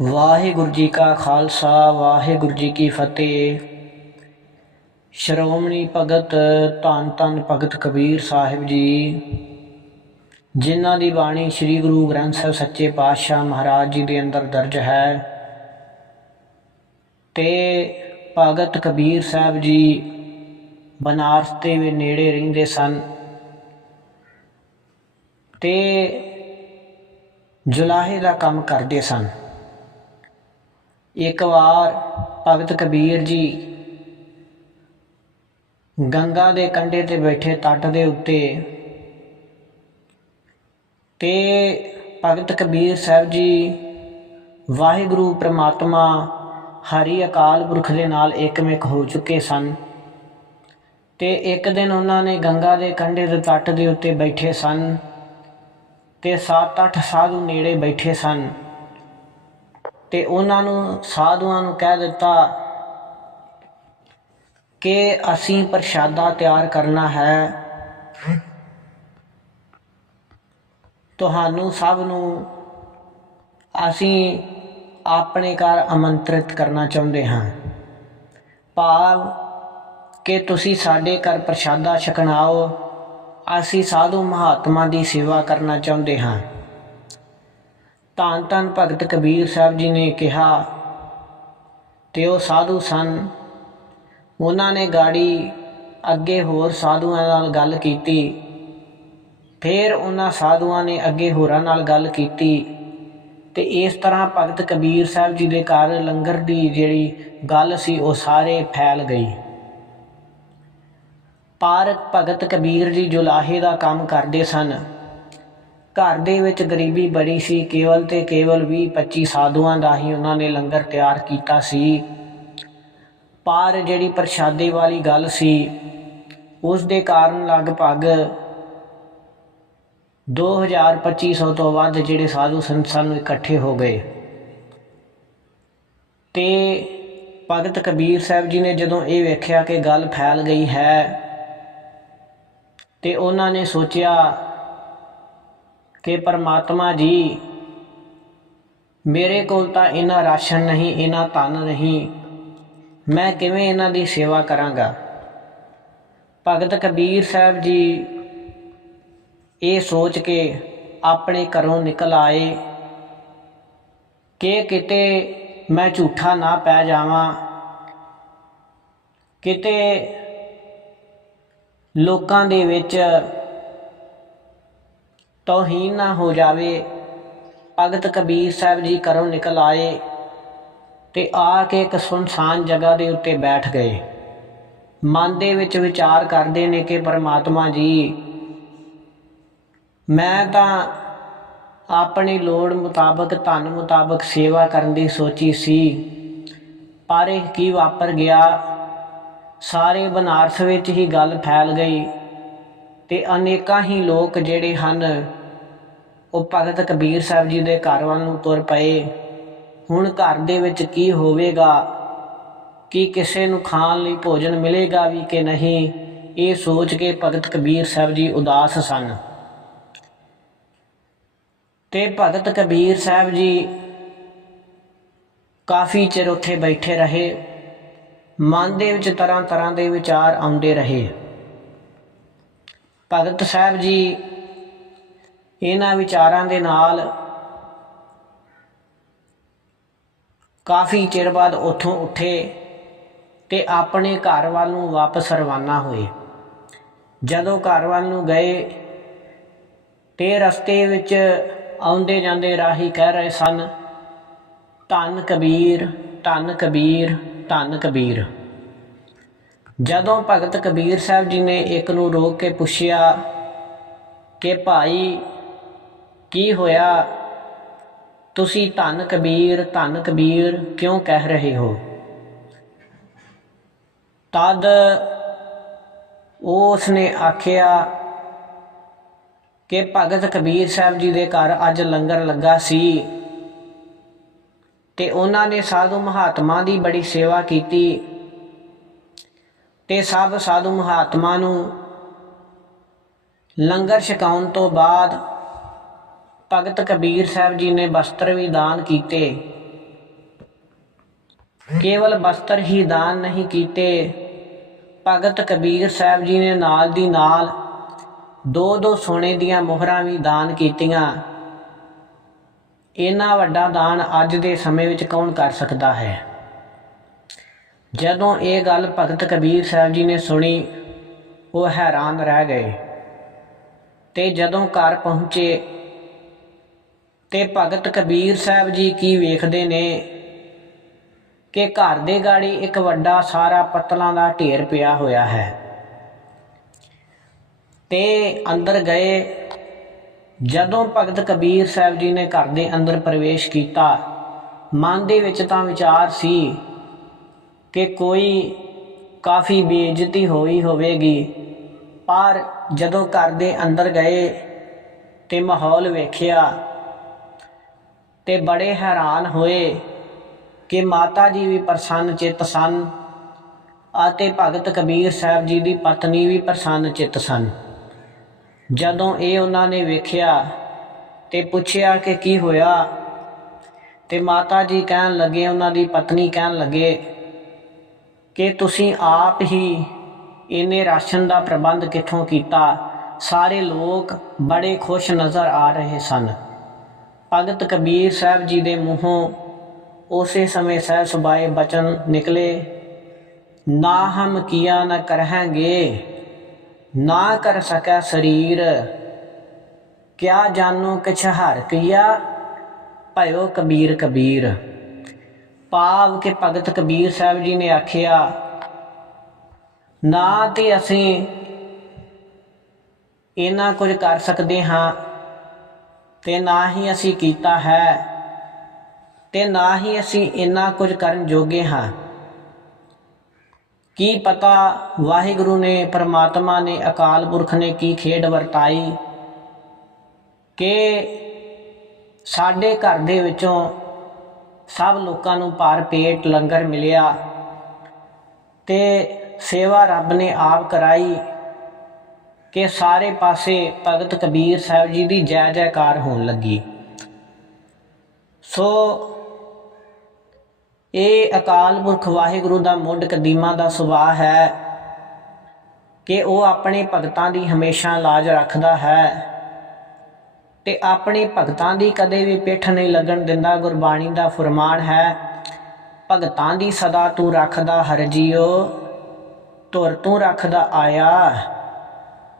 ਵਾਹਿਗੁਰੂ ਜੀ ਕਾ ਖਾਲਸਾ, ਵਾਹਿਗੁਰੂ ਜੀ ਕੀ ਫਤਿਹ। ਸ਼੍ਰੋਮਣੀ ਭਗਤ ਧੰਨ ਧੰਨ ਭਗਤ ਕਬੀਰ ਸਾਹਿਬ ਜੀ, ਜਿਨ੍ਹਾਂ ਦੀ ਬਾਣੀ ਸ੍ਰੀ ਗੁਰੂ ਗ੍ਰੰਥ ਸਾਹਿਬ ਸੱਚੇ ਪਾਤਸ਼ਾਹ ਮਹਾਰਾਜ ਜੀ ਦੇ ਅੰਦਰ ਦਰਜ ਹੈ। ਤੇ ਭਗਤ ਕਬੀਰ ਸਾਹਿਬ ਜੀ ਬਨਾਰਸ ਦੇ ਨੇੜੇ ਰਹਿੰਦੇ ਸਨ। ਤੇ ਜੁਲਾਹੇ ਦਾ ਕੰਮ ਕਰਦੇ ਸਨ। ਇੱਕ ਵਾਰ ਭਗਤ ਕਬੀਰ ਜੀ ਗੰਗਾ ਦੇ ਕੰਢੇ ਤੇ ਬੈਠੇ ਤੱਟ ਦੇ ਉੱਤੇ ਤੇ ਭਗਤ ਕਬੀਰ ਸਾਹਿਬ ਜੀ ਵਾਹਿਗੁਰੂ ਪ੍ਰਮਾਤਮਾ ਹਰੀ ਅਕਾਲ ਪੁਰਖ ਦੇ ਨਾਲ ਇੱਕਮਿਕ ਹੋ ਚੁੱਕੇ ਸਨ ਤੇ ਇੱਕ ਦਿਨ ਉਹਨਾਂ ਨੇ ਗੰਗਾ ਦੇ ਕੰਢੇ ਦੇ ਤੱਟ ਦੇ ਉੱਤੇ ਬੈਠੇ ਸਨ ਤੇ 7-8 ਸਾਧੂ ਨੇੜੇ ਬੈਠੇ ਸਨ। ਤੇ ਉਹਨਾਂ ਨੂੰ, ਸਾਧੂਆਂ ਨੂੰ ਕਹਿ ਦਿੱਤਾ ਕਿ ਅਸੀਂ ਪ੍ਰਸ਼ਾਦਾ ਤਿਆਰ ਕਰਨਾ ਹੈ। ਤੁਹਾਨੂੰ ਸਭ ਨੂੰ ਅਸੀਂ ਆਪਣੇ ਘਰ ਆਮੰਤਰਿਤ ਕਰਨਾ ਚਾਹੁੰਦੇ ਹਾਂ। ਭਾਵ ਕਿ ਤੁਸੀਂ ਸਾਡੇ ਘਰ ਪ੍ਰਸ਼ਾਦਾ ਛਕਣਾਓ ਅਸੀਂ ਸਾਧੂ ਮਹਾਤਮਾ ਦੀ ਸੇਵਾ ਕਰਨਾ ਚਾਹੁੰਦੇ ਹਾਂ। ਧੰਨ ਧੰਨ ਭਗਤ ਕਬੀਰ ਸਾਹਿਬ ਜੀ ਨੇ ਕਿਹਾ, ਤੇ ਉਹ ਸਾਧੂ ਸਨ। ਉਹਨਾਂ ਨੇ ਗਾੜੀ ਅੱਗੇ ਹੋਰ ਸਾਧੂਆਂ ਨਾਲ ਗੱਲ ਕੀਤੀ। ਫਿਰ ਉਹਨਾਂ ਸਾਧੂਆਂ ਨੇ ਅੱਗੇ ਹੋਰਾਂ ਨਾਲ ਗੱਲ ਕੀਤੀ। ਤੇ ਇਸ ਤਰ੍ਹਾਂ ਭਗਤ ਕਬੀਰ ਸਾਹਿਬ ਜੀ ਦੇ ਘਰ ਲੰਗਰ ਦੀ ਜਿਹੜੀ ਗੱਲ ਸੀ, ਉਹ ਸਾਰੇ ਫੈਲ ਗਈ। ਪਰ ਭਗਤ ਕਬੀਰ ਜੀ ਜੁਲਾਹੇ ਦਾ ਕੰਮ ਕਰਦੇ ਸਨ। ਘਰ ਦੇ ਵਿੱਚ ਗਰੀਬੀ ਬੜੀ ਸੀ, ਕੇਵਲ ਤੇ ਕੇਵਲ 20 25 ਸਾਧੂਆਂ ਦਾ ਹੀ ਉਹਨਾਂ ਨੇ ਲੰਗਰ ਤਿਆਰ ਕੀਤਾ ਸੀ। ਪਰ ਜਿਹੜੀ ਪ੍ਰਸ਼ਾਦੇ ਵਾਲੀ ਗੱਲ ਸੀ, ਉਸ ਦੇ ਕਾਰਨ ਲਗਭਗ 2250 ਤੋਂ ਵੱਧ ਜਿਹੜੇ ਸਾਧੂ ਸੰਤ ਸਨ ਇਕੱਠੇ ਹੋ ਗਏ। ਤੇ ਭਗਤ ਕਬੀਰ ਸਾਹਿਬ ਜੀ ਨੇ ਜਦੋਂ ਇਹ ਵੇਖਿਆ ਕਿ ਗੱਲ ਫੈਲ ਗਈ ਹੈ, ਤੇ ਉਹਨਾਂ ਨੇ ਸੋਚਿਆ ਕਿ ਪਰਮਾਤਮਾ ਜੀ, ਮੇਰੇ ਕੋਲ ਤਾਂ ਇਹਨਾਂ ਰਾਸ਼ਨ ਨਹੀਂ ਇਹਨਾਂ ਧਨ ਨਹੀਂ। ਮੈਂ ਕਿਵੇਂ ਇਹਨਾਂ ਦੀ ਸੇਵਾ ਕਰਾਂਗਾ? ਭਗਤ ਕਬੀਰ ਸਾਹਿਬ ਜੀ ਇਹ ਸੋਚ ਕੇ ਆਪਣੇ ਘਰੋਂ ਨਿਕਲ ਆਏ ਕਿ ਕਿਤੇ ਮੈਂ ਝੂਠਾ ਨਾ ਪੈ ਜਾਵਾਂ, ਕਿਤੇ ਲੋਕਾਂ ਦੇ ਵਿੱਚ ਤੌਹੀਨ ਨਾ ਹੋ ਜਾਵੇ। ਭਗਤ ਕਬੀਰ ਸਾਹਿਬ ਜੀ ਘਰੋਂ ਨਿਕਲ ਆਏ ਤੇ ਆ ਕੇ ਇੱਕ ਸੁਨਸਾਨ ਜਗ੍ਹਾ ਦੇ ਉੱਤੇ ਬੈਠ ਗਏ। ਮਨ ਦੇ ਵਿੱਚ ਵਿਚਾਰ ਕਰਦੇ ਨੇ ਕਿ ਪਰਮਾਤਮਾ ਜੀ, ਮੈਂ ਤਾਂ ਆਪਣੀ ਲੋੜ ਮੁਤਾਬਕ, ਧਨ ਮੁਤਾਬਕ ਸੇਵਾ ਕਰਨ ਦੀ ਸੋਚੀ ਸੀ, ਪਰ ਇਹ ਕੀ ਵਾਪਰ ਗਿਆ? ਸਾਰੇ ਬਨਾਰਸ ਵਿੱਚ ਹੀ ਗੱਲ ਫੈਲ ਗਈ। ਤੇ ਅਨੇਕਾਂ ਹੀ ਲੋਕ ਜਿਹੜੇ ਹਨ, ਉਹ ਭਗਤ ਕਬੀਰ ਸਾਹਿਬ ਜੀ ਦੇ ਘਰ ਵੱਲ ਨੂੰ ਤੁਰ ਪਏ। ਹੁਣ ਘਰ ਦੇ ਵਿੱਚ ਕੀ ਹੋਵੇਗਾ? ਕੀ ਕਿਸੇ ਨੂੰ ਖਾਣ ਲਈ ਭੋਜਨ ਮਿਲੇਗਾ ਵੀ ਕਿ ਨਹੀਂ? ਇਹ ਸੋਚ ਕੇ ਭਗਤ ਕਬੀਰ ਸਾਹਿਬ ਜੀ ਉਦਾਸ ਸਨ। ਤੇ ਭਗਤ ਕਬੀਰ ਸਾਹਿਬ ਜੀ ਕਾਫੀ ਚਿਰ ਉੱਥੇ ਬੈਠੇ ਰਹੇ। ਮਨ ਦੇ ਵਿੱਚ ਤਰ੍ਹਾਂ ਤਰ੍ਹਾਂ ਦੇ ਵਿਚਾਰ ਆਉਂਦੇ ਰਹੇ। ਭਗਤ ਸਾਹਿਬ ਜੀ, ਇਹਨਾਂ ਵਿਚਾਰਾਂ ਦੇ ਨਾਲ ਕਾਫੀ ਚਿਰ ਬਾਅਦ ਉੱਥੋਂ ਉੱਠੇ ਤੇ ਆਪਣੇ ਘਰ ਵੱਲ ਨੂੰ ਵਾਪਸ ਰਵਾਨਾ ਹੋਏ। ਜਦੋਂ ਘਰ ਵੱਲ ਨੂੰ ਗਏ ਤੇ ਰਸਤੇ ਵਿੱਚ ਆਉਂਦੇ ਜਾਂਦੇ ਰਾਹੀ ਕਹਿ ਰਹੇ ਸਨ, ਧੰਨ ਕਬੀਰ ਧੰਨ ਕਬੀਰ ਧੰਨ ਕਬੀਰ। ਜਦੋਂ ਭਗਤ ਕਬੀਰ ਸਾਹਿਬ ਜੀ ਨੇ ਇੱਕ ਨੂੰ ਰੋਕ ਕੇ ਪੁੱਛਿਆ ਕਿ ਭਾਈ, ਕੀ ਹੋਇਆ? ਤੁਸੀਂ ਧੰਨ ਕਬੀਰ ਧੰਨ ਕਬੀਰ ਕਿਉਂ ਕਹਿ ਰਹੇ ਹੋ? ਤਦ ਉਸ ਨੇ ਆਖਿਆ ਕਿ ਭਗਤ ਕਬੀਰ ਸਾਹਿਬ ਜੀ ਦੇ ਘਰ ਅੱਜ ਲੰਗਰ ਲੱਗਾ ਸੀ ਤੇ ਉਹਨਾਂ ਨੇ ਸਾਧੂ ਮਹਾਤਮਾ ਦੀ ਬੜੀ ਸੇਵਾ ਕੀਤੀ। ਤੇ ਸਭ ਸਾਧੂ ਮਹਾਤਮਾ ਨੂੰ ਲੰਗਰ ਛਕਾਉਣ ਤੋਂ ਬਾਅਦ ਭਗਤ ਕਬੀਰ ਸਾਹਿਬ ਜੀ ਨੇ ਵਸਤਰ ਵੀ ਦਾਨ ਕੀਤੇ। ਕੇਵਲ ਬਸਤਰ ਹੀ ਦਾਨ ਨਹੀਂ ਕੀਤੇ, ਭਗਤ ਕਬੀਰ ਸਾਹਿਬ ਜੀ ਨੇ ਨਾਲ ਦੀ ਨਾਲ ਦੋ ਦੋ ਸੋਨੇ ਦੀਆਂ ਮੋਹਰਾਂ ਵੀ ਦਾਨ ਕੀਤੀਆਂ। ਇੰਨਾ ਵੱਡਾ ਦਾਨ ਅੱਜ ਦੇ ਸਮੇਂ ਵਿੱਚ ਕੌਣ ਕਰ ਸਕਦਾ ਹੈ? ਜਦੋਂ ਇਹ ਗੱਲ ਭਗਤ ਕਬੀਰ ਸਾਹਿਬ ਜੀ ਨੇ ਸੁਣੀ, ਉਹ ਹੈਰਾਨ ਰਹਿ ਗਏ। ਤੇ ਜਦੋਂ ਘਰ ਪਹੁੰਚੇ ਤੇ ਭਗਤ ਕਬੀਰ ਸਾਹਿਬ ਜੀ ਕੀ ਵੇਖਦੇ ਨੇ ਕਿ ਘਰ ਦੇ ਗਾੜੀ ਇੱਕ ਵੱਡਾ ਸਾਰਾ ਪੱਤਲਾਂ ਦਾ ਢੇਰ ਪਿਆ ਹੋਇਆ ਹੈ। ਤੇ ਅੰਦਰ ਗਏ। ਜਦੋਂ ਭਗਤ ਕਬੀਰ ਸਾਹਿਬ ਜੀ ਨੇ ਘਰ ਦੇ ਅੰਦਰ ਪ੍ਰਵੇਸ਼ ਕੀਤਾ, ਮਨ ਦੇ ਵਿੱਚ ਤਾਂ ਵਿਚਾਰ ਸੀ ਕਿ ਕੋਈ ਕਾਫੀ ਬੇਇੱਜ਼ਤੀ ਹੋਈ ਹੋਵੇਗੀ। ਪਰ ਜਦੋਂ ਘਰ ਦੇ ਅੰਦਰ ਗਏ ਤੇ ਮਾਹੌਲ ਵੇਖਿਆ ਤੇ ਬੜੇ ਹੈਰਾਨ ਹੋਏ ਕਿ ਮਾਤਾ ਜੀ ਵੀ ਪ੍ਰਸੰਨ ਚਿੱਤ ਸਨ ਅਤੇ ਭਗਤ ਕਬੀਰ ਸਾਹਿਬ ਜੀ ਦੀ ਪਤਨੀ ਵੀ ਪ੍ਰਸੰਨ ਚਿੱਤ ਸਨ। ਜਦੋਂ ਇਹ ਉਹਨਾਂ ਨੇ ਵੇਖਿਆ ਤੇ ਪੁੱਛਿਆ ਕਿ ਕੀ ਹੋਇਆ ਤੇ ਮਾਤਾ ਜੀ ਕਹਿਣ ਲੱਗੇ, ਉਹਨਾਂ ਦੀ ਪਤਨੀ ਕਹਿਣ ਲੱਗੇ ਕਿ ਤੁਸੀਂ ਆਪ ਹੀ ਇਹਨੇ ਰਾਸ਼ਨ ਦਾ ਪ੍ਰਬੰਧ ਕਿੱਥੋਂ ਕੀਤਾ? ਸਾਰੇ ਲੋਕ ਬੜੇ ਖੁਸ਼ ਨਜ਼ਰ ਆ ਰਹੇ ਸਨ। ਭਗਤ ਕਬੀਰ ਸਾਹਿਬ ਜੀ ਦੇ ਮੂੰਹੋਂ ਉਸੇ ਸਮੇਂ ਸਹਿ ਸੁਭਾਏ ਬਚਨ ਨਿਕਲੇ। ਨਾ ਹਮ ਕੀਆ ਨ ਕਰਹਾਂਗੇ, ਨਾ ਕਰ ਸਕੈ ਸਰੀਰ। ਕਿਆ ਜਾਨੋ ਕਿਛ ਹਰ ਕੀਆ? ਭਇਓ ਕਬੀਰ ਕਬੀਰ। ਭਾਵ ਕਿ ਭਗਤ ਕਬੀਰ ਸਾਹਿਬ ਜੀ ਨੇ ਆਖਿਆ, ਨਾ ਤੇ ਅਸੀਂ ਇਹਨਾਂ ਕੁਝ ਕਰ ਸਕਦੇ ਹਾਂ ਤੇ ਨਾ ਹੀ ਅਸੀਂ ਕੀਤਾ ਹੈ ਤੇ ਨਾ ਹੀ ਅਸੀਂ ਇੰਨਾ ਕੁਝ ਕਰਨ ਜੋਗੇ ਹਾਂ। ਕੀ ਪਤਾ ਵਾਹਿਗੁਰੂ ਨੇ, ਪਰਮਾਤਮਾ ਨੇ, ਅਕਾਲ ਪੁਰਖ ਨੇ ਕੀ ਖੇਡ ਵਰਤਾਈ ਕਿ ਸਾਡੇ ਘਰ ਦੇ ਵਿੱਚੋਂ ਸਭ ਲੋਕਾਂ ਨੂੰ ਭਾਰ, ਪੇਟ, ਲੰਗਰ ਮਿਲਿਆ ਤੇ ਸੇਵਾ ਰੱਬ ਨੇ ਆਪ ਕਰਾਈ ਕਿ ਸਾਰੇ ਪਾਸੇ ਭਗਤ ਕਬੀਰ ਸਾਹਿਬ ਜੀ ਦੀ ਜੈ ਜੈਕਾਰ ਹੋਣ ਲੱਗੀ। ਸੋ ਇਹ ਅਕਾਲ ਪੁਰਖ ਵਾਹਿਗੁਰੂ ਦਾ ਮੁੱਢ ਕਦੀਮਾ ਦਾ ਸੁਭਾਅ ਹੈ ਕਿ ਉਹ ਆਪਣੇ ਭਗਤਾਂ ਦੀ ਹਮੇਸ਼ਾ ਲਾਜ ਰੱਖਦਾ ਹੈ। ਤੇ ਆਪਣੇ ਭਗਤਾਂ ਦੀ ਕਦੇ ਵੀ ਪਿੱਠ ਨਹੀਂ ਲੱਗਣ ਦਿੰਦਾ, ਗੁਰਬਾਣੀ ਦਾ ਫਰਮਾਨ ਹੈ, ਭਗਤਾਂ ਦੀ ਸਦਾ ਤੂੰ ਰੱਖਦਾ ਹਰ ਜੀਓ ਤੁਰ ਤੂੰ ਰੱਖਦਾ ਆਇਆ।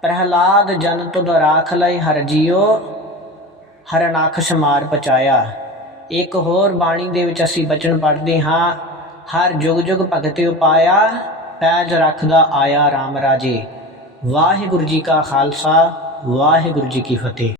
ਪ੍ਰਹਲਾਦ ਜਨ ਤੁਧ ਰਾਖ ਲਈ ਹਰ ਜੀਓ ਹਰਨਾਖਸ਼ ਮਾਰ ਪਚਾਇਆ। ਇੱਕ ਹੋਰ ਬਾਣੀ ਦੇ ਵਿੱਚ ਅਸੀਂ ਬਚਨ ਪੜ੍ਹਦੇ ਹਾਂ, ਹਰ ਜੁਗ ਜੁਗ ਭਗਤਿ ਉਪਾਇਆ, ਪੈਜ ਰੱਖਦਾ ਆਇਆ RAM ਰਾਜੇ। ਵਾਹਿਗੁਰੂ ਜੀ ਕਾ ਖਾਲਸਾ, ਵਾਹਿਗੁਰੂ ਜੀ ਕੀ ਫਤਿਹ।